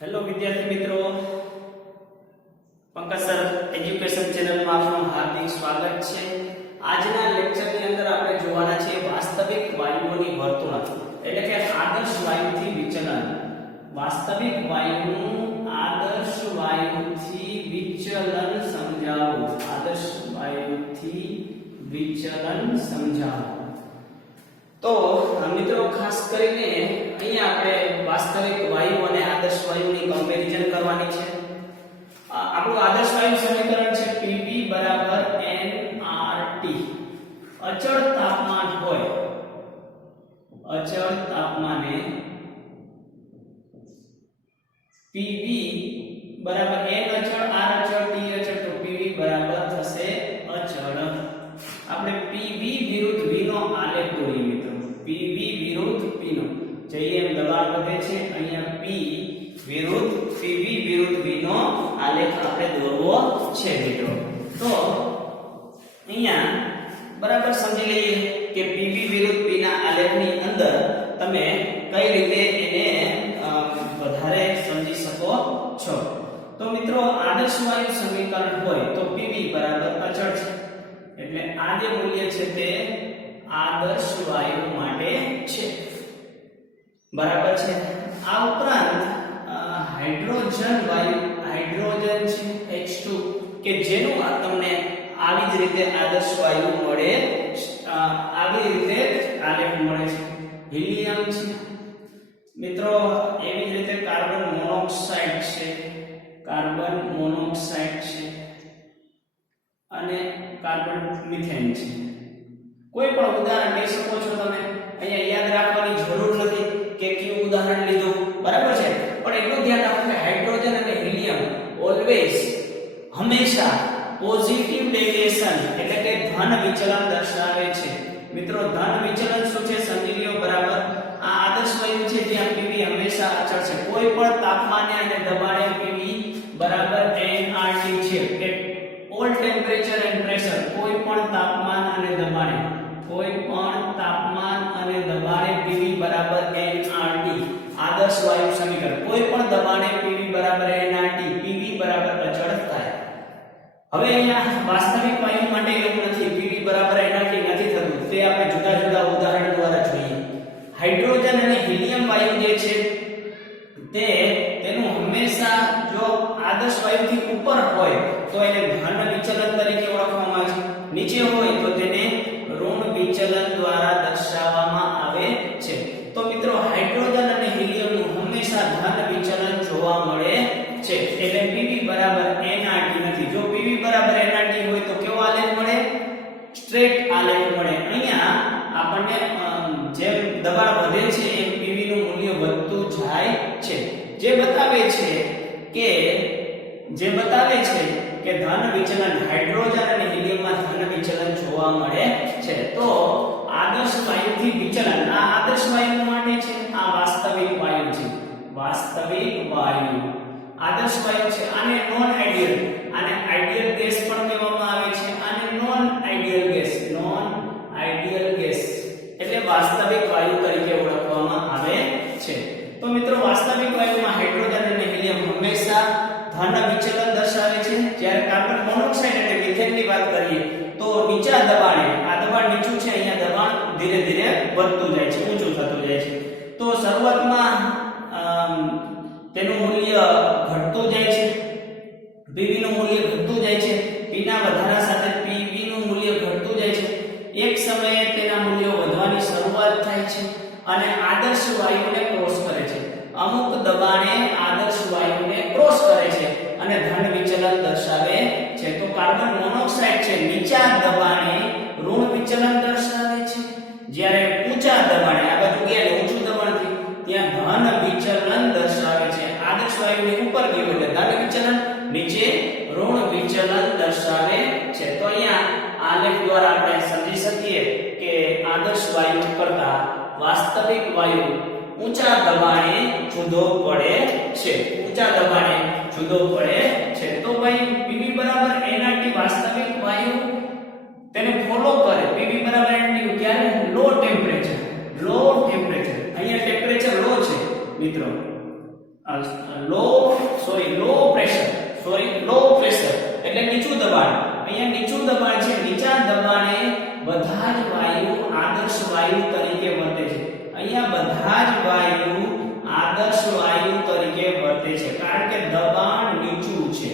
Hello વિદ્યાર્થી મિત્રો, Pankaj sir education ચેનલમાં આપનું હાર્દિક સ્વાગત છે. આજના લેક્ચરની અંદર આપણે જોવાના છે વાસ્તવિક વાયુઓની વર્તણૂક, એટલે કે આદર્શ વાયુથી વિચલન. વાસ્તવિક વાયુનું આદર્શ વાયુથી વિચલન સમજાવો. આદર્શ વાયુથી વિચલન સમજાવો. તો મિત્રો ખાસ કરીને અહીંયા આપણે વાસ્તવિક વાયુ અને આદર્શ વાયુની કમ્પેરિઝન કરવાની છે. આપણું આદર્શ વાયુ સમીકરણ છે Pv nRT. અચળ તાપમાન હોય, અચળ તાપમાને Pv બરાબર n અચળ, r અચળ, t અચળ, તો Pv બરાબર થશે અચળ. આપણે Pv વિરુદ્ધ v નો આલેખ દોરીએ મિત્રો. Pv વિરુદ્ધ p નો, જઈએ એમ દબાણ વધે છે, અહીંયા P વિરુદ્ધ Pv વિરુદ્ધ v નો આલેખ આપણે દોરવો છે મિત્રો. તો અહીંયા બરાબર સમજી લઈએ કે Pv વિરુદ્ધ p ના આલેખની અંદર તમે કઈ રીતે એને વધારે સમજી શકો છો. તો મિત્રો આદર્શ વાયુ સમીકરણ હોય તો Pv બરાબર અચળ છે, એટલે આ જે મૂલ્ય છે તે આદર્શ વાયુ માટે છે, બરાબર છે. આ ઉપરાંત હાઇડ્રોજન વાયુ, હાઇડ્રોજન છે H2 કે જેનું તમને આવી જ રીતે આદર્શ વાયુ મળે, આવી રીતે આલેખ મળે છે. હિલિયમ છે મિત્રો, એવી જ રીતે કાર્બન મોનોક્સાઇડ છે, કાર્બન મોનોક્સાઇડ છે અને કાર્બન મિથેન છે. કોઈ પણ ઉદાહરણ લઈ શકો છો તમે. અહીંયા યાદ રાખવાની જરૂર નથી કે કયું ઉદાહરણ લીધું, બરાબર છે. પણ એટલું ધ્યાન રાખો કે હાઇડ્રોજન અને હિલિયમ ઓલવેઝ, હંમેશા પોઝિટિવ ડેવિએશન એટલે કે ધન વિચલન દર્શાવે છે. મિત્રો ધન વિચલન શું છે સમજી લ્યો બરાબર. આ આદર્શ વાયુ છે જ્યાં Pv હંમેશા અચળ છે. કોઈ પણ તાપમાને અને દબાણે Pv બરાબર nRT છે. કે ઓલ ટેમ્પરેચર એન્ડ પ્રેશર, કોઈ પણ તાપમાન અને દબાણે, કોઈ પણ તાપમાન અને દબાણે Pv બરાબર nRT, આદર્શ વાયુ સમીકરણ. કોઈ પણ દબાણે Pv બરાબર nRT, Pv બરાબર અચળ થાય. હવે અહીંયા વાસ્તવિક વાયુ માટે એવું નથી, Pv બરાબર nRT નથી થતું. તે આપણે જુદા જુદા ઉદાહરણ દ્વારા જોઈએ. હાઇડ્રોજન અને હિલિયમ વાયુ જે છે તે તેનું હંમેશા જો આદર્શ વાયુથી ઉપર હોય તો એને ધન વિચલન તરીકે ઓળખવામાં આવે છે, નીચે હોય તો તેને ઋણ વિચલન દ્વારા દર્શાવવામાં આવે છે. તો મિત્રો હાઇડ્રોજન અને હિલિયમનું હંમેશા ધન વિચલન જોવા મળે છે, એટલે Pv બરાબર nRT નથી. જો Pv બરાબર nRT હોય તો કેવો આલેખ મળે? સ્ટ્રેટ આલેખ મળે. અહીંયા આપણને જેમ દબાણ વધે છે એમ Pv નું મૂલ્ય વધતું જાય છે, જે બતાવે છે કે ધન વિચલન હાઇડ્રોજન અને હિલિયમમાં ધન વિચલન જોવા મળે છે. તો આદર્શ વાયુથી વિચલન, આ આદર્શ વાયુ માટે છે, આ વાસ્તવિક વાયુ છે. વાસ્તવિક વાયુ આદર્શ વાયુ છે. આને નોન આઇડિયલ, આને આઇડિયલ ગેસ પણ કહેવામાં આવે છે, આને non ideal gas, non ideal gas એટલે વાસ્તવિક વાયુ તરીકે ઓળખવામાં આવે છે. તો મિત્રો વાસ્તવિક વાયુમાં હાઇડ્રોજન અને હિલિયમ હંમેશા ધન વિચલન દર્શાવે છે. જ્યારે કાર્બન મોનોક્સાઇડ અને મિથેનની વાત કરીએ તો નીચા દબાણે, આ દબાણ નીચું છે, અહીંયા દબાણ ધીરે ધીરે વધતું જાય છે, ઊંચું થતું જાય છે. તો શરૂઆતમાં તેનું મૂલ્ય ઘટતું જાય છે, Pv નું મૂલ્ય ઘટતું જાય છે, P ના વધારા સાથે Pv નું મૂલ્ય ઘટતું જાય છે. એક સમયે તેના મૂલ્યો વધવાની શરૂઆત થાય છે અને આદર્શ વાયુને ક્રોસ કરે છે. અમુક દબાણે આદર્શ વાયુને ક્રોસ કરે છે અને ધન વિચલન દર્શાવે છે. તો કાર્બન મોનોક્સાઇડ છે નીચા દબાણે ઋણ વિચલન દર્શાવે છે, જ્યારે ઊંચા દબાણે, આ બાજુ ગયા ઊંચું દબાણથી ત્યાં ધન વિચલન દર્શાવે છે. આદર્શ વાયુની ઉપર ગયું એટલે ધન વિચલન, નીચે ઋણ વિચલન દર્શાવે છે. તો અહીંયા આલેખ દ્વારા આપણે સમજી શકીએ કે આદર્શ વાયુ કરતા વાસ્તવિક વાયુ ઊંચા દબાણે જુદો પડે છે, ઊંચા દબાણે જુદો પડે છે. તો ભાઈ Pv બરાબર nRT વાસ્તવિક વાયુ તેને ફોલો કરે. Pv બરાબર nRT ક્યારે? લો ટેમ્પરેચર, લો ટેમ્પરેચર. અહીંયા ટેમ્પરેચર લો છે મિત્રો, લો નીચું દબાણ છે, નીચા દબાણે બધા જ વાયુ આદર્શ વાયુ તરીકે વર્તે છે. અહીંયા બધા જ વાયુ આદર્શ વાયુ તરીકે વર્તે છે કારણ કે દબાણ નીચું છે.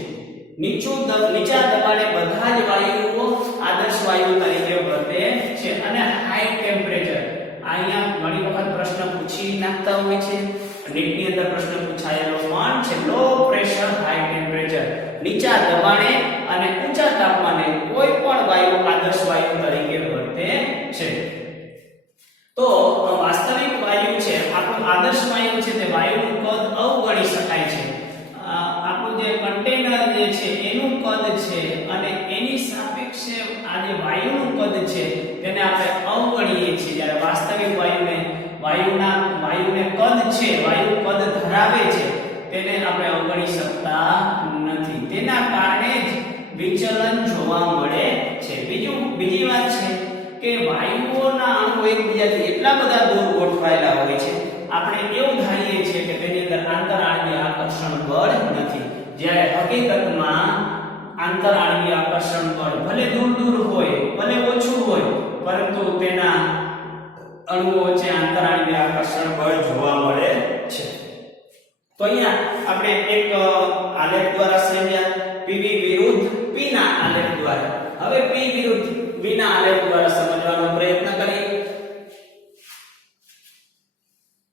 નીચા દબાણે બધા જ વાયુઓ આદર્શ વાયુ તરીકે વર્તે છે. અને હાઈ ટેમ્પરેચર, અહીંયા ઘણી વખત પ્રશ્ન પૂછી નાખતા હોય છે, નીટની અંદર પ્રશ્ન પૂછાયેલો પણ છે. લો પ્રેશર હાઈ ટેમ્પરેચર, નીચા દબાણે અને ઊંચા તાપમાને કોઈ પણ વાયુ આદર્શ વાયુ તરીકે વર્તે છે. તો વાસ્તવિક વાયુ છે, આપણું આદર્શ વાયુ છે, તે વાયુનું કદ અવગણી શકાય છે. આપણું જે કન્ટેનર જે છે એનું કદ છે અને એની સાપેક્ષે આ જે વાયુનું કદ છે તેને આપણે અવગણીએ છીએ. જ્યારે વાસ્તવિક વાયુને કદ છે, વાયુ કદ ધરાવે છે, તેને આપણે અવગણી શકતા નથી. તેના કારણે જ વિચલન જોવા મળે છે. બીજી વાત છે કે વાયુઓના અણુ એકબીજાથી એટલા બધા દૂર ગોઠવાયેલા હોય છે, આપણે એવું ધારીએ છીએ કે તેની અંદર આંતરઆણ્વીય આકર્ષણ બળ નથી. જ્યારે હકીકતમાં આંતરઆણ્વીય આકર્ષણ બળ ભલે દૂર હોય, ભલે ઓછું હોય, પરંતુ તેના અણુઓ વચ્ચે આંતરઆણ્વીય આકર્ષણ બળ જોવા મળે છે. તો અહીંયા આપણે એક આલેખ દ્વારા સમજ્યા, PV વિરુદ્ધ P ના આલેખ દ્વારા. હવે P વિરુદ્ધ V ના આલેખ દ્વારા સમજવાનો પ્રયત્ન કરીએ.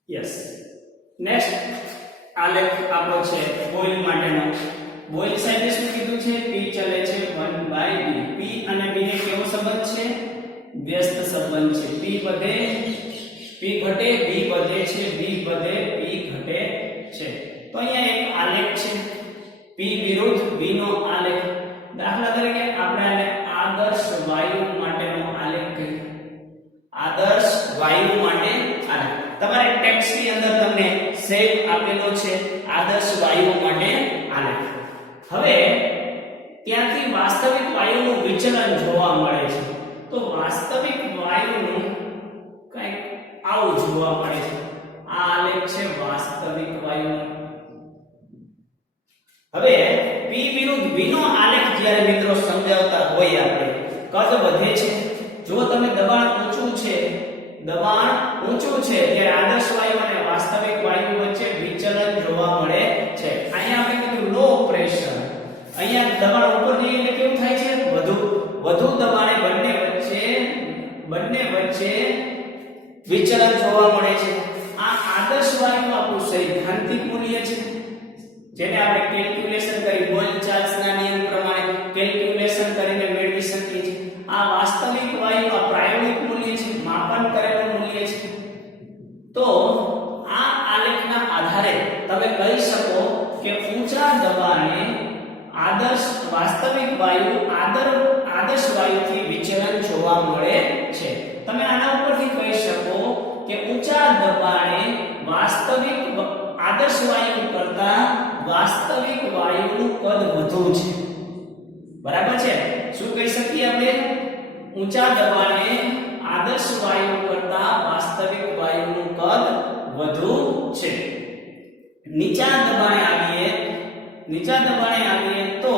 યસ, નેક્સ્ટ આલેખ આપણો છે બોઇલ માટેનો. બોઇલ સાહેબે શું કીધું છે? P ચલે છે 1/b. P અને B ને કેવો સંબંધ છે? વ્યસ્ત સંબંધ છે. P વધે P ઘટે, B વધે છે, B વધે P ઘટે છે. તો અહીંયા એક આલેખ છે P વિરુદ્ધ V નો આલેખ. દાખલા તરીકે આપણે આને આદર્શ વાયુ માટેનો આલેખ કહીએ. આદર્શ વાયુ માટે આલેખ. તમારે ટેક્સ્ટની અંદર તમને સેટ આપેલો છે આદર્શ વાયુ માટે આલેખ. હવે ત્યાંથી વાસ્તવિક વાયુનું વિચલન જોવા મળે છે. તો વાસ્તવિક વાયુનું કંઈક આવું જોવા મળે છે. આ આલેખ છે વાસ્તવિક વાયુનો. હવે P વિરુદ્ધ V નો આલેખ જ્યારે મિત્રો સમજાવતા હોય આપણે, કદ વધે છે. જો તમે દબાણ ઊંચું છે ત્યારે આદર્શ વાયુ અને વાસ્તવિક વાયુ વચ્ચે વિચલન જોવા મળે છે. અહીંયા આપણે કીધું લો પ્રેશર, અહીંયા દબાણ ઉપર જઈએ એટલે કેવું થાય છે? વધુ દબાણે બંને વચ્ચે વિચલન જોવા મળે છે. આ આદર્શ વાયુ આપણું સૈદ્ધાંતિક મૂલ્ય છે, જેને આપણે કેલ્ક્યુલેશન કરી બોયલ ચાર્લ્સના નિયમ પ્રમાણે કેલ્ક્યુલેશન કરીને મેળવી શકીએ છીએ. આ વાસ્તવિક વાયુ આ પ્રાયોગિક મૂલ્ય છે, માપન કરેલું મૂલ્ય છે. તો આ આલેખના આધારે તમે કહી શકો કે ઊંચા દબાણે વાસ્તવિક વાયુ આદર્શ વાયુથી વિચલન જોવા મળે છે. તમે આના ઉપરથી કહી શકો કે ઊંચા દબાણે આદર્શ વાયુ કરતા વાસ્તવિક વાયુનું કદ વધુ છે. બરાબર છે? શું કહી શકીએ આપણે? ઊંચા દબાણે આદર્શ વાયુ કરતા વાસ્તવિક વાયુનું કદ વધુ છે. નીચા દબાણે આવીએ તો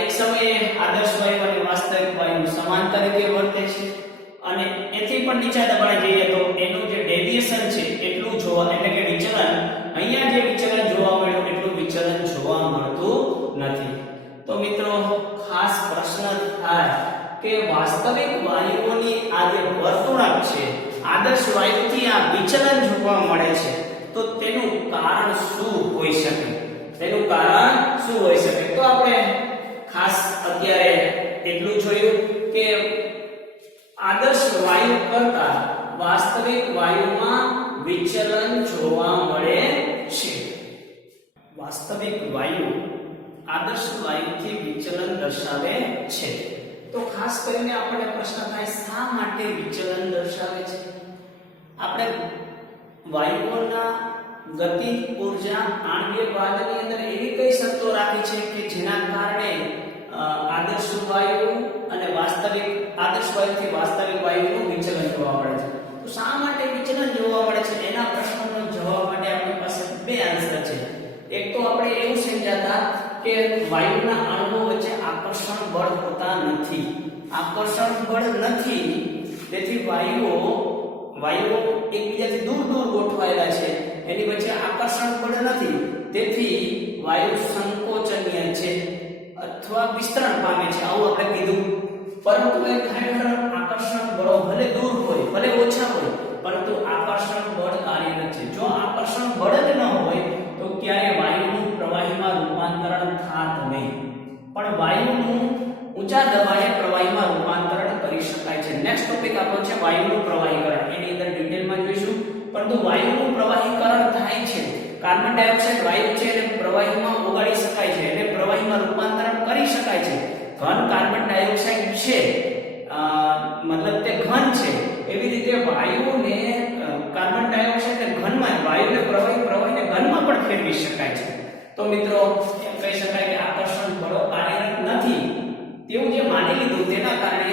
એક સમયે આદર્શ વાયુ અને વાસ્તવિક વાયુ સમાંતર રીતે વર્તે છે, અને એથી પણ નીચા દબાણે જઈએ તો એનું જે ડેવિએશન છે એટલું જોવા, એટલે કે વિચલન, અહીંયા જે વિચલન જોવા મળ્યું એટલું વિચલન જોવા મળતું નથી. તો મિત્રો ખાસ પ્રશ્ન થાય કે વાસ્તવિક વાયુઓની આ જે વર્તણૂક છે, આદર્શ વાયુથી આ વિચલન જોવા મળે છે, તો તેનું કારણ શું હોઈ શકે? તો આપણે ખાસ અત્યારે એટલું જોયું કે આદર્શ વાયુ કરતા વાસ્તવિક વાયુમાં વિચલન જોવા મળે છે. વાસ્તવિક વાયુ આદર્શ વાયુથી વિચલન દર્શાવે છે. તો ખાસ કરીને આપણને પ્રશ્ન થાય, શા માટે વિચલન દર્શાવે છે? આપણે વાયુઓના ગતિ, ઊર્જા, આણ્વીય વાદની અંદર એવી કઈ શરતો રાખી છે કે જેના કારણે આદર્શ વાયુ અને આદર્શ વાયુથી વાસ્તવિક વાયુનું વિચલન જોવા મળે છે. તો શા માટે વિચલન જોવા મળે છે? એના પ્રશ્નનો જવાબ માટે આપણી પાસે બે આન્સર છે. એક તો આપણે એવું સમજાતા કે વાયુના અણુઓ વચ્ચે આકર્ષણ બળ હોતા નથી. આકર્ષણ બળ નથી, તેથી વાયુઓ એકબીજાથી દૂર દૂર ગોઠવાયેલા છે, એની વચ્ચે આકર્ષણ બળ નથી, તેથી વાયુ સંકોચનીય છે અથવા વિસ્તરણ પામે છે, આવું આપણે કીધું. પરંતુ એ ખરેખર આકર્ષણ બળો ભલે દૂર હોય, ભલે ઓછા હોય, પરંતુ આકર્ષણ બળ કાર્યરત છે. જો આકર્ષણ બળ જ ન હોય તો ક્યારે વાયુનું પ્રવાહીમાં રૂપાંતરણ થાત નહીં. પણ વાયુનું ઊંચા દબાણે પ્રવાહીમાં રૂપાંતરણ કરી શકાય છે. નેક્સ્ટ ટોપિક આપણો છે વાયુનું પ્રવાહીકરણ. એની અંદર ડિટેલમાં જોઈશું. પરંતુ વાયુનું પ્રવાહીકરણ થાય છે, કાર્બન ડાયોક્સાઇડ વાયુ છે એને પ્રવાહીમાં ઓગાળી શકાય છે, એટલે પ્રવાહીમાં રૂપાંતરણ કરી શકાય છે. ઘન કાર્બન ડાયોક્સાઇડ છે, મતલબ તે ઘન છે, એવી રીતે વાયુને કાર્બન ડાયોક્સાઇડ ઘનમાં, વાયુને પ્રવાહીને ઘનમાં પણ ફેરવી શકાય છે. તો મિત્રો એમ કહી શકાય કે આકર્ષણ બળો કાર્યરત નથી તેવું જે માની લીધું તેના કારણે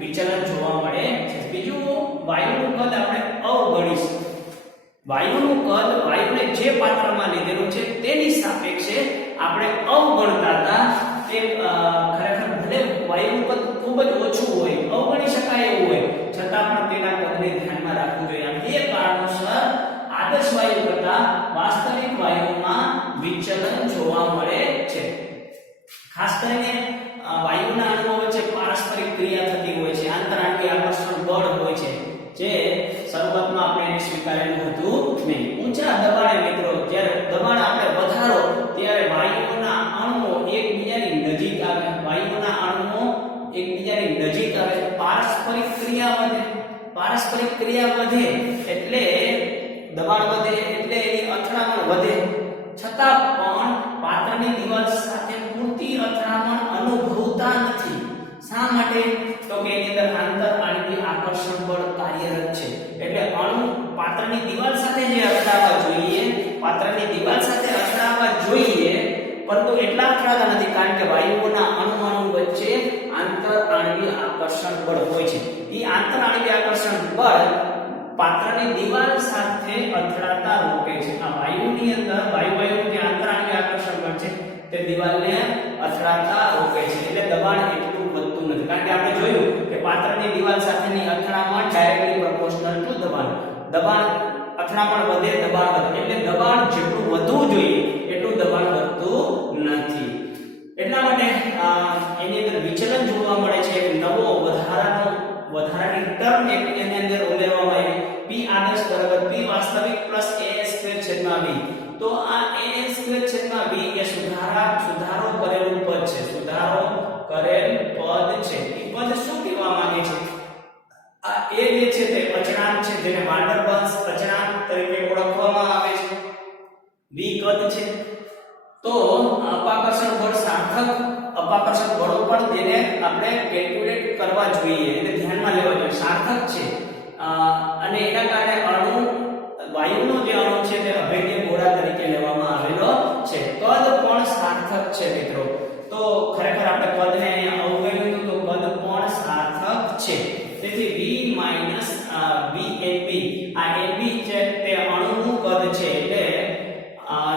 વિચલન જોવા મળે છે. બીજું, વાયુનું કદ આપણે અવગણીશું. વાયુનું કદ વાયુને જે પાત્રમાં લીધેલું છે તેની સાપેક્ષે આપણે અવગણતા હતા. તે ખરેખર ભલે વાયુનું કદ ખૂબ જ ઓછું હોય, અવગણી શકાય એવું હોય, છતાં પણ તેના કદને ધ્યાનમાં રાખવું જોઈએ. આ બે કારણોસર આદર્શ વાયુ કરતા વાસ્તવિક વાયુમાં વિચલન જોવા મળે છે. ખાસ કરીને વાયુના અણુઓ વચ્ચે પારસ્પરિક ક્રિયા થતી હોય છે, આંતરાણુકીય આકર્ષણ બળ હોય છે, જે શરૂઆતમાં આપણે એને સ્વીકારેલું હતું નહીં. ઊંચા દબાણે મિત્રો, જ્યારે દબાણ આપણે વધારો ત્યારે વાયુઓના અણુઓ એકબીજાની નજીક આવે, પારસ્પરિક ક્રિયા વધે એટલે દબાણ વધે એટલે એની અથડામણ વધે, છતાં પણ પાત્રની દિવાલ સાથે પૂરતી અથડામણ અનુભવતા નથી. શા માટે? તો કે એની અંદર આંતરાણુકીય આકર્ષણ બળ કાર્યરત છે. એટલે અણુ પાત્રની દિવાલ સાથે જે અથડાવા જોઈએ, પરંતુ એટલા અથડાતા નથી, કારણ કે વાયુઓના અણુ વચ્ચે આંતરાણુકીય આકર્ષણ બળ હોય છે. એ આંતરાણુકીય આકર્ષણ બળ પાત્રની દિવાલ સાથે અથડાતા રોકે છે. આ વાયુની અંદર વાયુનું જે આંતરાણુકીય આકર્ષણ બળ છે તે દિવાલને અથડાતા રોકે છે, એટલે દબાણ એટલું વધતું નથી. કારણ કે આપણે જોયું કે પાત્રની દિવાલ સાથેની અથડામણ ડાયરેક્ટલી પ્રોપોર્શનલ ટુ દબાણ અથડામણ વધે, દબાણ વધે, એટલે દબાણ જેટલું વધવું જોઈએ એટલું દબાણ વધતું નથી. એટલા માટે એની અંદર વિચલન જોવા મળે છે. નવો વધારાની ટર્મ એની અંદર ઉમેરવામાં આવી, p આદર્શ બરાબર p વાસ્તવિક પ્લસ a² v. તો આ a² v એ સુધારો કરેલું પદ છે, એ પદ શું કહેવા માંગે છે? આ a જે છે તે અચળાંક છે, જેને વાન ડર વાલ્સ અચળાંક તરીકે ઓળખવામાં આવે છે. v કદ છે. તો અપાકર્ષણ બળો પણ તેને આપણે કેલ્ક્યુલેટ કરવા જોઈએ, એને ધ્યાનમાં લેવા જોઈએ, સાર્થક છે. અને એના કારણે વાયુનો જે અણુ છે તે અભેદ્ય ગોળા તરીકે લેવામાં આવેલો છે. કદ પણ સાર્થક છે મિત્રો. તો ખરેખર આપણે કદને અહીંયા અવગણ્યું તો કદ પણ સાર્થક છે. તેથી v ab, આ ab છે તે અણુનું કદ છે, એટલે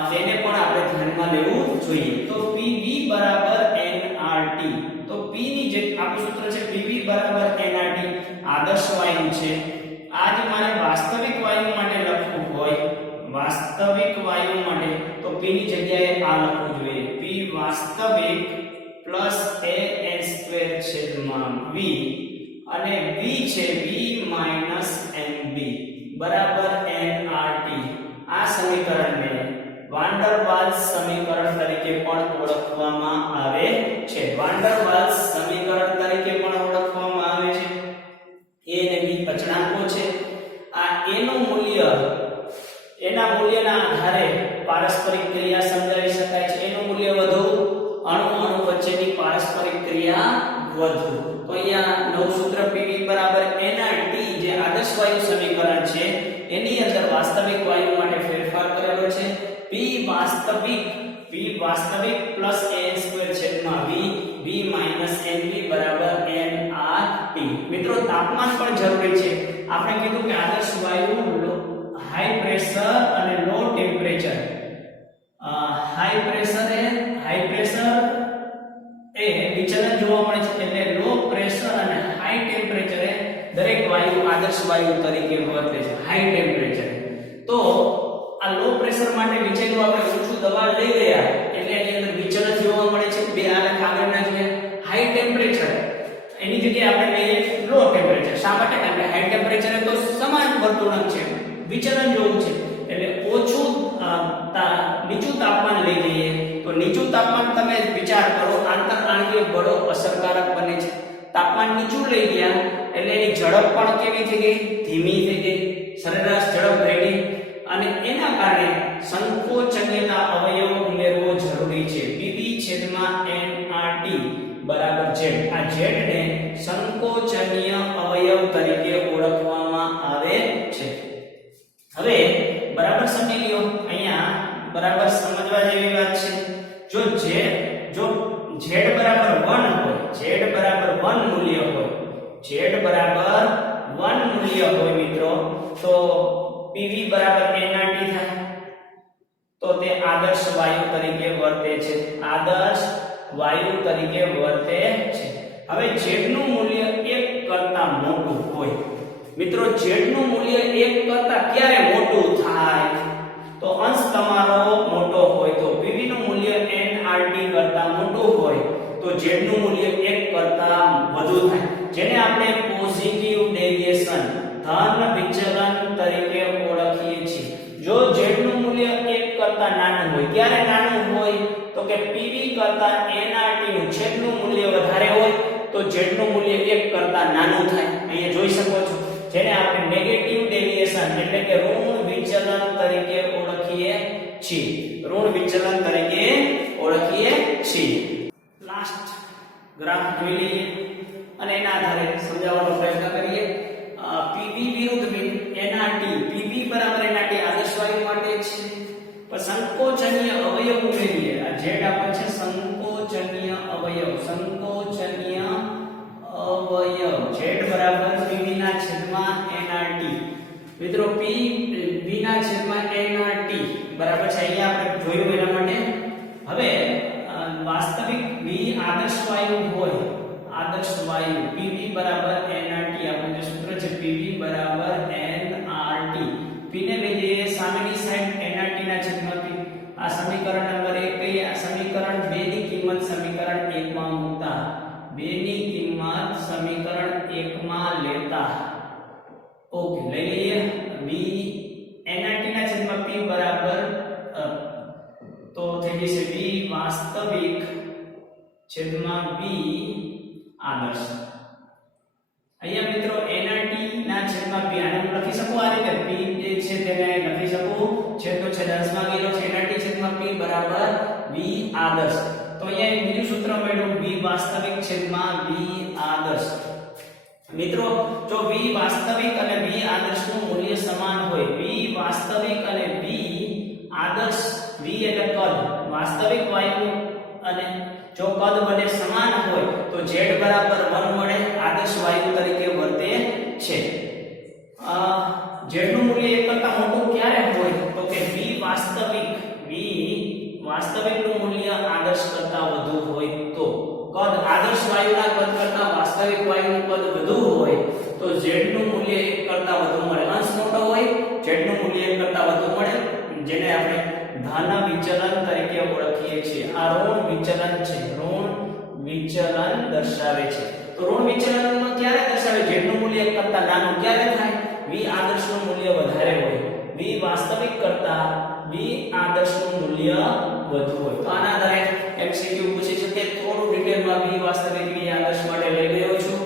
તેને પણ આપણે ધ્યાનમાં લેવું જોઈએ. તો Pv બરાબર nRT. તો P ની જે આપણું સૂત્ર છે Pv બરાબર nRT, આદર્શ વાયુ છે. આજ મારે વાસ્તવિક વાયુ માટે લખવું હોય, તો P ની જગ્યાએ આ લખવું જોઈએ, P વાસ્તવિક પ્લસ an² v, અને v છે v nb બરાબર nRT. આ સમીકરણને વાન ડર વાલ્સ સમીકરણ તરીકે પણ ઓળખવામાં આવે છે. a અને b અચળાંકો છે. આ a નું મૂલ્ય એના મૂલ્યના આધારે પારસ્પરિક ક્રિયા સમજાવી શકાય છે. એનું મૂલ્ય વધુ, અણુ વચ્ચેની પારસ્પરિક ક્રિયા વધુ. તો અહીંયા નવું સૂત્ર Pv બરાબર nRT જે આદર્શ વાયુ સમીકરણ છે એની અંદર વાસ્તવિક વાયુ માટે ફેરફાર કરેલો છે. P વાસ્તવિક પ્લસ an² v nv બરાબર nRT. મિત્રો તાપમાન પણ જરૂરી છે. આપણે કીધું કે આદર્શ વાયુ હાઈ પ્રેશર અને લો ટેમ્પરેચર, હાઈ પ્રેશર એ વાયુ આદર્શ વાયુ તરીકે વર્તે છે હાઈ ટેમ્પરેચર. તો આ લો પ્રેશર માટે વિચાર્યું આપણે ઊંચું દબાણ લઈ ગયા એટલે એની અંદર વિચલન જોવા મળે છે. બે આલેખ આગળના જોઈએ. હાઈ ટેમ્પરેચર એની જગ્યાએ આપણે લઈએ લો ટેમ્પરેચર. શા માટે? કારણ કે હાઈ ટેમ્પરેચર તો સમાન વર્તુળાંક છે, વિચલન જોવું છે એટલે ઓછું નીચું તાપમાન લઈ જઈએ તો નીચું તાપમાન તમે વિચાર કરો આંતરઆણ્વીય બળો અસરકારક બને છે. તાપમાન નીચું લઈ ગયા એટલે એની ઝડપ પણ કેવી થઈ ગઈ? ધીમી થઈ ગઈ, સરેરાશ ઝડપ થઈ ગઈ અને એના કારણે સંકોચનીયતા અવયવ ઉમેરવો જરૂરી છે. Pv/nRT બરાબર z. આ z ને સંકોચનીય અવયવ તરીકે ઓળખવામાં આવે છે. હવે બરાબર સમજી લ્યો, અહીંયા બરાબર સમજવા જેવી વાત છે. જો z બરાબર 1 હોય, z બરાબર 1 મૂલ્ય હોય, z બરાબર 1 મૂલ્ય હોય મિત્રો, તો Pv બરાબર nRT થાય. તો તે આદર્શ વાયુ તરીકે વર્તે છે. આદર્શ વાયુ તરીકે વર્તે છે. હવે z નું મૂલ્ય 1 કરતા મોટું હોય મિત્રો, z નું મૂલ્ય 1 કરતા ક્યારે મોટું થાય? તો અંશ તમારો મોટો હોય તો Pv નું મૂલ્ય nRT કરતા મોટું હોય તો z નું મૂલ્ય 1 કરતા વધુ થાય, જેને આપણે પોઝિટિવ ડેવિએશન ધન વિચલન તરીકે ઓળખીએ છીએ. જો z નું મૂલ્ય 1 કરતા નાનું હોય, ક્યારે નાનું હોય? તો કે Pv કરતા nRT નું છેદનું મૂલ્ય વધારે હોય તો z નું મૂલ્ય 1 કરતા નાનું થાય. અહીંયા જોઈ શકો છો, જેને આપણે નેગેટિવ ડેવિએશન એટલે કે ઋણ વિચલન તરીકે ઓળખીએ છીએ. ઋણ વિચલન તરીકે ઓળખીએ છીએ. લાસ્ટ ગ્રાફ જોઈ લઈએ અને એના આધારે સમજાવવાનો પ્રયત્ન કરીએ. Pv વિરુદ્ધ nRT. Pv બરાબર nRT આદર્શ વાયુ માટે છે. પણ સંકોચનીય અવયવ ઉમેરીએ. આ z આપે છે સંકોચનીય અવયવ. સંકોચનીય અવયવ z બરાબર Pv ના છેદમાં nRT. મિત્રો Pv ના છેદમાં nRT બરાબર છે. અહીંયા આપણે જોયું એના માટે. હવે વાસ્તવિક V આદર્શ વાયુ હોય, આદર્શ વાયુ Pv બરાબર nRT આપણું જે સૂત્ર છે Pv બરાબર nRT. P ને લઈ જઈએ સામેની સાઈડ nRT ના છેદમાં P. આ સમીકરણ નંબર 1 કહીએ. આ સમીકરણ 2 ની કિંમત સમીકરણ 1 માં મૂકતા, 2 ની કિંમત સમીકરણ 1 માં લેતા. ઓકે, લઈ લઈએ V nRT ના છેદમાં P બરાબર તો થઈ જશે V વાસ્તવિક છેદમાં V આદર્શ. અહીંયા મિત્રો nRT ના છેદમાં P આને હું લખી શકું આ રીતે. P જે છે તેને લખી શકું છેદનો છેદ અંશમાં ગયેલો છે. nRT છેદમાં P બરાબર V આદર્શ. તો અહીંયા એક બીજું સૂત્ર મળ્યું V વાસ્તવિક છેદમાં V આદર્શ. મિત્રો જો V વાસ્તવિક અને V આદર્શનું મૂલ્ય સમાન હોય, V વાસ્તવિક અને V આદર્શ, V એટલે કદ, વાસ્તવિક વાયુ અને જો કદ બંને સમાન હોય તો z બરાબર 1 મળે, આદર્શ વાયુ તરીકે વર્તે છે. z નું મૂલ્ય 1 કરતા મોટું ક્યારે હોય? તો કે V વાસ્તવિકનું મૂલ્ય આદર્શ કરતા વધુ હોય તો. કદ આદર્શ વાયુના કદ કરતા વાસ્તવિક વાયુનું કદ વધુ હોય તો z નું મૂલ્ય 1 કરતા વધુ મળે. અંશ મોટો હોય, z નું મૂલ્ય 1 કરતા વધુ મળે, જેને આપણે ધન વિચલન તરીકે ઓળખીએ છીએ. આ ઋણ વિચલન છે, ઋણ વિચલન દર્શાવે છે. તો ઋણ વિચલનમાં ક્યારે દર્શાવે? z નું મૂલ્ય 1 કરતા નાનું ક્યારે થાય? V આદર્શનું મૂલ્ય વધારે હોય, V વાસ્તવિક કરતા V આદર્શનું મૂલ્ય વધુ હોય. તો આના આધારે MCQ પૂછી શકે. થોડું ડિટેલમાં V વાસ્તવિક V આદર્શ માટે લઈ ગયો છું.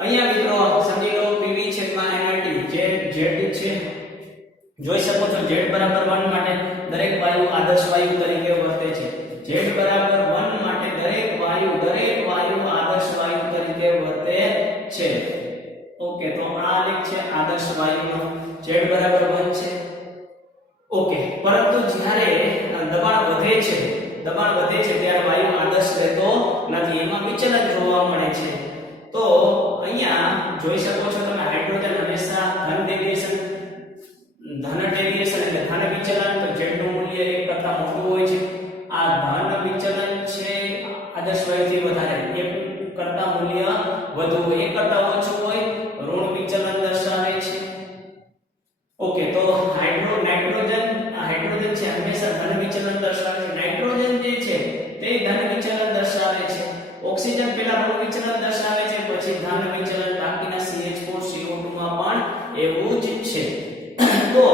અહીંયા મિત્રો સમજી લો Pv છેદમાં nRT જે z છે, જોઈ શકો છો z બરાબર 1 માટે દરેક વાયુ આદર્શ વાયુ તરીકે વર્તે છે. z બરાબર 1 માટે દરેક વાયુ આદર્શ વાયુ તરીકે વર્તે છે. ઓકે, તો આ આલેખ છે આદર્શ વાયુનો. z બરાબર 1 છે. ઓકે, પરંતુ જ્યારે દબાણ વધે છે ત્યારે વાયુ આદર્શ રહેતો નથી, એમાં વિચલન જોવા મળે છે. તો અહીંયા જોઈ શકો છો તમે હાઇડ્રોજન હંમેશા ધન ડેવિએશન એટલે ધન વિચલન, તો z નું મૂલ્ય 1 કરતા મોટું હોય છે. આ ધન વિચલન છે આદર્શ વાયુથી વધારે, 1 કરતા મૂલ્ય વધુ હોય, 1 કરતા ઓછું હોય ઋણ વિચલન ઓકે, તો નાઇટ્રોજન છે હંમેશા ધન વિચલન દર્શાવે છે. નાઇટ્રોજન જે છે તે ધન વિચલન દર્શાવે છે. ઓક્સિજન પહેલા ઋણ વિચલન દર્શાવે છે, પછી ધન વિચલન. બાકીના CH4 CO2 માં પણ એવું જ છે. તો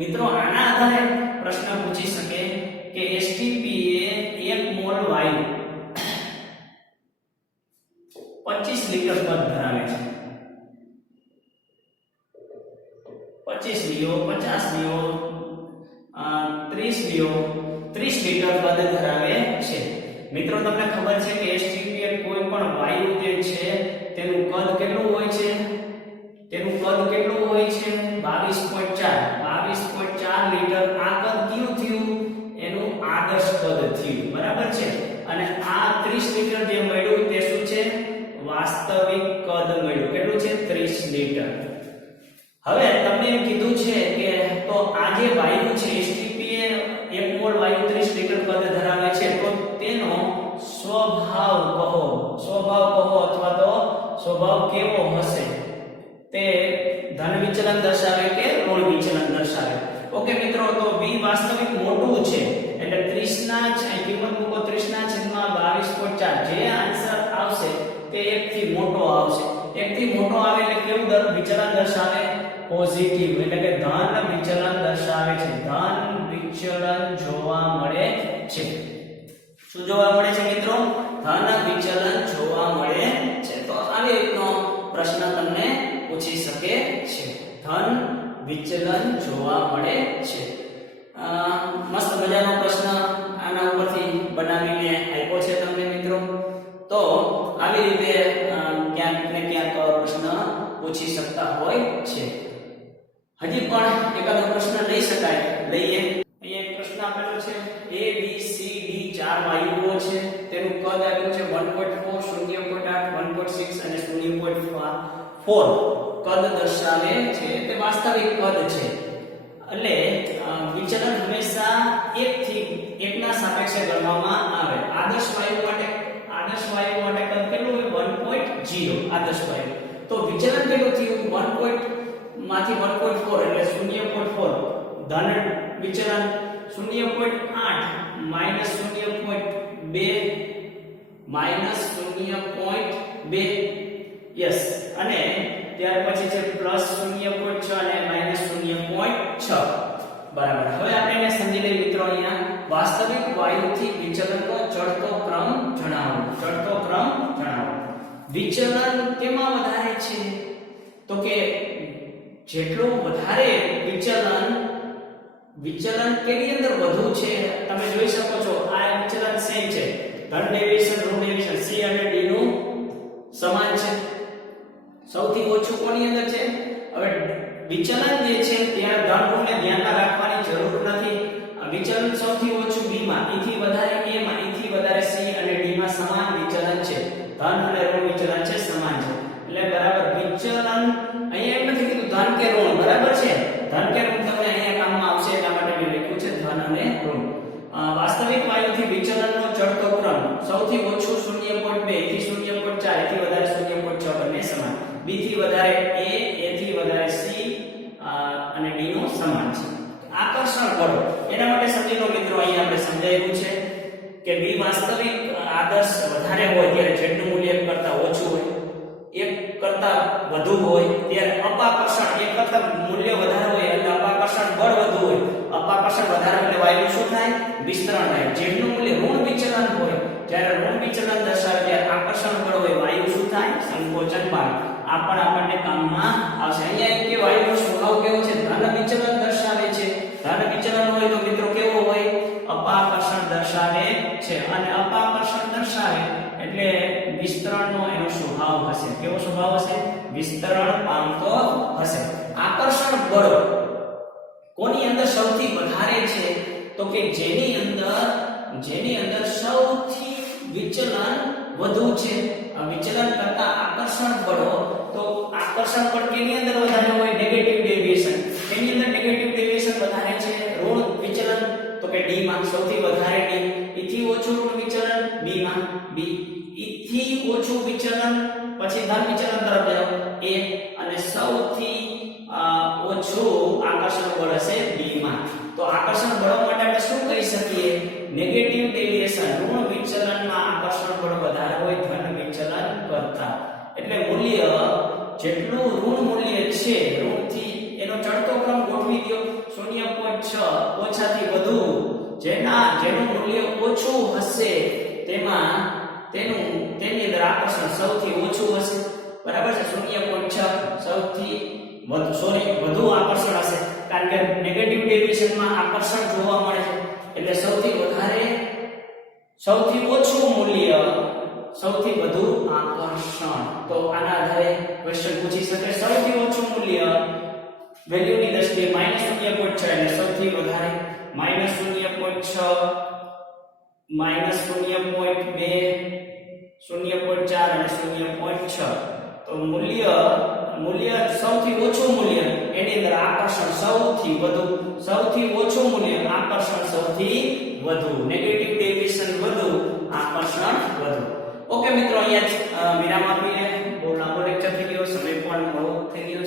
મિત્રો આના આધારે પ્રશ્ન પૂછી શકે કે H2 એ 1 મોલ વાયુ 25 લીટર કદ ધરાવે છે. 25 લિયો, 50 લિયો, 30 લિયો, 30 લીટર કદ ધરાવે છે. મિત્રો તમને ખબર છે કે H2 કોઈ પણ વાયુ જે છે તેનું કદ કેટલું હોય છે? તેનું કદ કેટલું હોય છે? 22.4 લીટર. આ કદ કયું થયું? એનું આદર્શ કદ થયું, બરાબર છે. અને આ 30 લીટર જે મળ્યું તે શું છે? વાસ્તવિક કદ મળ્યું. કેટલું છે? 30 લીટર. હવે તમને એમ કીધું છે કે તો આ જે વાયુ છે H2 1 મોલ વાયુ 30 લીટર કદ ધરાવે છે, તો તેનો સ્વભાવ કહો અથવા તો સ્વભાવ કેવો હશે? તે ધન વિચલન દર્શાવે કે ઋણ વિચલન દર્શાવે? ઓકે મિત્રો, તો b વાસ્તવિક મોટું છે એટલે 30 ના કિંમત મૂકો 30 ના છેદમાં 22.4. જે આન્સર આવશે તે 1 થી મોટો આવશે. 1 થી મોટો આવે એટલે કેવું વિચલન દર્શાવે? પોઝિટિવ, એટલે કે ધન વિચલન દર્શાવે છે. ધન વિચલન જોવા મળે છે. શું જોવા મળે છે મિત્રો? ધન વિચલન જોવા મળે છે. તો આવી રીતનો પ્રશ્ન તમને પૂછી શકે છે. ધન વિચલન જોવા મળે છે. મસ્ત મજાનો પ્રશ્ન આના ઉપરથી બનાવીને આપ્યો છે તમને મિત્રો. તો આવી રીતે ક્યાંક ને ક્યાંક પ્રશ્ન પૂછી શકતા હોય છે. હજી પણ એકાદો પ્રશ્ન લઈ શકાય, લઈએ. અહીંયા એક પ્રશ્ન આપેલો છે A B C D 4 વાયુઓ છે. તેનું કદ આપ્યું છે 1.4, 0.8, 1.6 અને 0.4 કદ દર્શાવે છે. તે વાસ્તવિક કદ છે. એટલે વિચલન હંમેશા 1 થી 1 ના સાપેક્ષે ગણવામાં આવે. આદર્શ વાયુ માટે કદ કેટલું હોય? 1.0 આદર્શ વાયુ. તો વિચલન કેટલું થયું? 1. માંથી 1.4 એટલે 0.4. ધન વિચલન 0.8 માઈનસ 0.2 યસ, અને ત્યાર પછી છે પ્લસ 0.6 અને માઈનસ 0.6. બરાબર. હવે આપણે એને સમજી લઈએ મિત્રો. અહીંયા વાસ્તવિક વાયુથી વિચલનનો ચડતો ક્રમ જણાવો. વિચલન કેમાં વધારે છે? તો કે જેટલું વધારે વિચલન કેની અંદર વધુ છે? તમે જોઈ શકો છો આ વિચલન સેમ છે. ધન ડેવિએશન, ઋણ ડેવિએશન C અને D નું સમાન છે. સૌથી ઓછું કોની અંદર છે? હવે વિચલન જે છે ત્યાં ધન ઋણને ધ્યાનમાં રાખવાની જરૂર નથી. વિચલન સૌથી ઓછું B માં, E થી વધારે A માં, E થી વધારે C અને D માં સમાન વિચલન છે. ધન અને ઋણ વિચલન છે, સમાન છે. એટલે બરાબર વિચલન અહીંયા એમ નથી કીધું ધન કે ઋણ, બરાબર છે. ધન કે ઋણ તમને અહીંયા કામમાં આવશે એટલા માટે મેં લખ્યું છે ધન અને ઋણ. વાસ્તવિક વાયુથી વિચલનનો ચડતો ક્રમ સૌથી ઓછું 0.2 થી 0.4, થી વધારે 0.6 બંને સમાન. B થી વધારે A થી વધારે C અને D નો સમાન છે. આકર્ષણ બળ એના માટે સમજી લો મિત્રો. અહીંયા આપણે સમજાવ્યું છે કે B વાસ્તવિક આદર્શ વધારે હોય ત્યારે જેટલું મૂલ્ય 1 કરતા ઓછું હોય, 1 કરતા વધુ હોય ત્યારે અપાકર્ષણ 1 કરતા મૂલ્ય વધારે હોય એટલે અપાકર્ષણ બળ વધુ હોય. અપાકર્ષણ વધારે એટલે વાયુ શું થાય? વિસ્તરણ થાય. જેટલું મૂલ્ય ઋણ વિચલન હોય જ્યારે ઋણ વિચલન દર્શાવે ત્યારે આકર્ષણ બળ હોય, વાયુ શું થાય? સંકોચન પામે. આ પણ આપણને કામમાં આવશે. અહીંયા એક કે વાયુનો સ્વભાવ કેવો છે? ધન વિચલન દર્શાવે છે. ધન વિચલન હોય તો મિત્રો કેવો હોય? અપાકર્ષણ દર્શાવે છે. અને અપાકર્ષણ દર્શાવે એટલે વિસ્તરણનો એનો સ્વભાવ હશે. કેવો સ્વભાવ હશે? વિસ્તરણ પામતો હશે. આકર્ષણ બળ કોની અંદર સૌથી વધારે છે? તો કે જેની અંદર સૌથી વિચલન વધુ છે. વિચલન કરતા આકર્ષણ બળો, તો આકર્ષણ બળ કેની અંદર વધારે હોય? Negative deviation. એની અંદર નેગેટિવ ડેવિએશન વધારે છે. ઋણ વિચલન તો કે D માં સૌથી વધારે D. E થી ઓછું ઋણ વિચલન B માં B. E થી ઓછું વિચલન પછી ધન વિચલન તરફ જાઓ A. અને સૌથી ઓછું આકર્ષણ બળ હશે b માં. તો આકર્ષણ બળ માટે આપણે શું કહી શકીએ? નેગેટિવ ડેવિએશન, ઋણ વિચલનમાં આકર્ષણ બળ વધારે હોય ધન વિચલન કરતા. એટલે મૂલ્ય જેટલું ઋણ મૂલ્ય છે, ઋણથી એનો ચડતો ક્રમ ગોઠવી દો. 0.6 ઓછાથી વધુ, જેનું મૂલ્ય ઓછું હશે તેની અંદર આકર્ષણ સૌથી ઓછું હશે. બરાબર છે? 0.6 સૌથી વધુ આકર્ષણ હશે, કારણ કે નેગેટિવ ડેવિએશનમાં આકર્ષણ જોવા મળે છે. એટલે સૌથી ઓછું મૂલ્ય, સૌથી વધુ આકર્ષણ. તો આના આધારે ક્વેશ્ચન પૂછી શકે. સૌથી ઓછું મૂલ્ય વેલ્યુની દ્રષ્ટિએ -0.6 એટલે સૌથી વધારે -0.6, -0.2, 0.4 અને 0.6. તો મૂલ્ય સૌથી ઓછું મૂલ્ય એની અંદર આકર્ષણ સૌથી વધુ, સૌથી ઓછું મૂલ્ય આકર્ષણ સૌથી વધુ, નેગેટિવ ડેવિએશન વધુ, આકર્ષણ વધુ. ઓકે મિત્રો, અહીંયા વિરામ આપીએ. બહુ લાંબો લેક્ચર થઈ ગયો, સમય પણ બહુ થઈ ગયો.